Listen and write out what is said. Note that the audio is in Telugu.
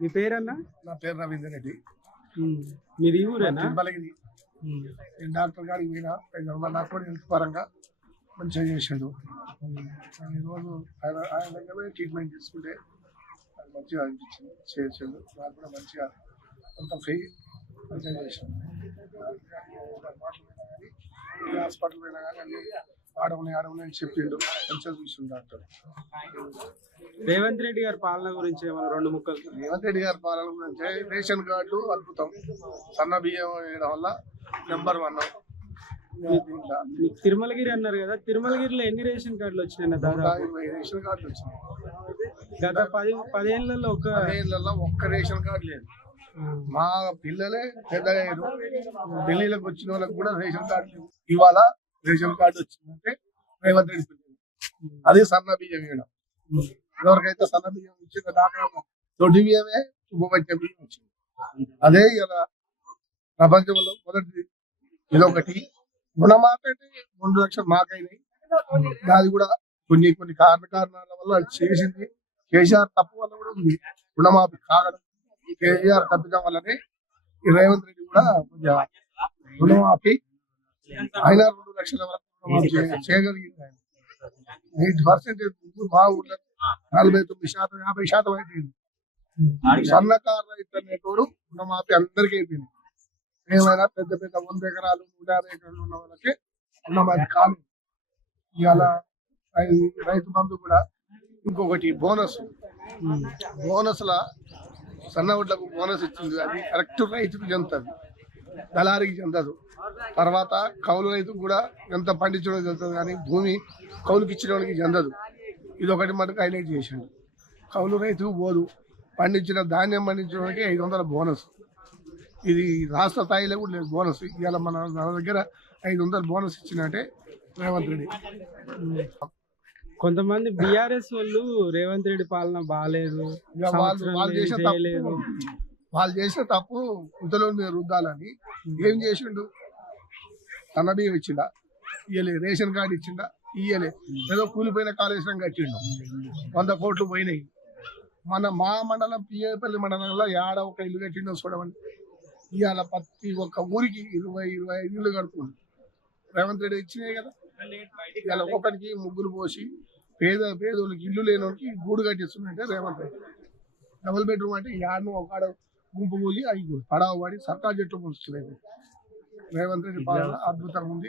మీ పేరన్నా? నా పేరు రవీందర్ రెడ్డి. మీది ఈ ఊరేనా? తిరుమలగిరి. నేను డాక్టర్ గారికి పోయినా నాకు కూడా హెల్త్ పరంగా మంచిగా చేసిండు. ఈరోజు ఆయన దగ్గర ట్రీట్మెంట్ తీసుకుంటే నాకు మంచిగా అనిపించింది. చేసిండు నాకు కూడా మంచిగా కొంత ఫ్రీ మంచిగా చేసిండు. హాస్పిటల్ పోయినా కానీ అన్ని ఆడవున్నాయి అని చెప్పిండు. మంచిగా చూసిండు డాక్టర్. రేవంత్ రెడ్డి గారి పాలన గురించి ఏమైనా రెండు ముక్కలు? రేవంత్ రెడ్డి గారి పాలన గురించి రేషన్ కార్డు అద్భుతం. సన్న బియ్యం వేయడం వల్ల నెంబర్ 1. తిరుమలగిరి అన్నారు కదా, తిరుమలగిరిలో ఎన్ని రేషన్ కార్డులు వచ్చినాయి? దాదాపు 20 రేషన్ కార్డులు వచ్చినాయి. గత 10 ఏళ్లలో ఒక్క రేషన్ కార్డు లేదు. మా పిల్లలే పెద్దగా ఢిల్లీలోకి వచ్చిన వాళ్ళకి కూడా రేషన్ కార్డు ఇవాళ రేషన్ కార్డు వచ్చిందంటే రేవంత్ రెడ్డి పిల్లలు. అది సన్న బియ్యం వేయడం. ఎవరికైతే సన్న బియ్యం ఇచ్చిందో దాకా దొడ్డి బియ్యమే శుభమత్య బియ్యం వచ్చింది. అదే ఇలా ప్రపంచంలో మొదటి ఇదొకటి. రుణమాఫీ అంటే 2 లక్షలు మాకైనాయి. దాది కూడా కొన్ని కారణాల వల్ల చేసింది. కేసీఆర్ తప్పు వల్ల కూడా ఉంది రుణమాఫీ కాగడం. కేసీఆర్ తప్పిదం వల్లనే ఈ రేవంత్ రెడ్డి కూడా కొద్దిగా రుణమాఫీ ఆయన 2 లక్షల వరకు రుణమాఫీ చేయగలిగింది. ఆయన 8% మా ఊర్లో 49%, 50% అయిపోయింది. సన్నకారు రైతు అనేటోడు రుణమాఫీ అందరికీ అయిపోయింది. ఏమైనా పెద్ద 100 ఎకరాలు 150 ఎకరాలు ఉన్న వాళ్ళకి రుణమాఫీ కాదు. ఇవాళ రైతు బంధు కూడా ఇంకొకటి బోనస్ లా సన్న వడ్లకు బోనస్ ఇచ్చింది. అది కరెక్ట్ రైతుకు చెందుతుంది, దళారికి చెందదు. తర్వాత కౌలు రైతుకు కూడా ఎంత పండించడం చెందుతుంది, కానీ భూమి కౌలుకి ఇచ్చిన వాళ్ళకి చెందదు. ఇది ఒకటి మనకు హైలైట్ చేసిండు. కౌలు రైతుకు పోదు, పండించిన ధాన్యం పండించిన వాళ్ళకి 500 బోనస్. ఇది రాష్ట్ర స్థాయిలో కూడా లేదు బోనస్. ఇవాళ మన దగ్గర 500 బోనస్ ఇచ్చినట్టే రేవంత్ రెడ్డి. కొంతమంది బీఆర్ఎస్ వాళ్ళు రేవంత్ రెడ్డి పాలన బాగాలేదు, వాళ్ళు చేసిన తప్పు ఉత్తలో మీద రుద్దాలని ఏం చేసిండు? సన్న బియ్యం ఇచ్చిండా? ఇయ్యలే. రేషన్ కార్డు ఇచ్చిండా? ఇయ్యలే. ఏదో కూలిపోయిన కాళేశ్వరం కట్టిండు. 100 కోట్లు పోయినాయి. మా మండలం పిఏపల్లి మండలంలో ఒక ఇల్లు కట్టిండో చూడమండి. ఇవాళ ప్రతి ఒక్క ఊరికి 20-25 ఇల్లు కడుతుంది. రేవంత్ రెడ్డి ఇచ్చినాయి కదా. ఇవాళ ఒకరికి ముగ్గురు పోసి పేదోళ్ళకి ఇల్లు లేనోడికి గూడు కట్టిస్తుందంటే రేవంత్ రెడ్డి. డబుల్ బెడ్రూమ్ అంటే యాడ్ను ఒక గుంపు పోయి 5 పడావు పడి సర్కార్ జట్టు ముడుస్తున్నాయి. రేవంత్ రెడ్డి పాలన అద్భుతంగా ఉంది.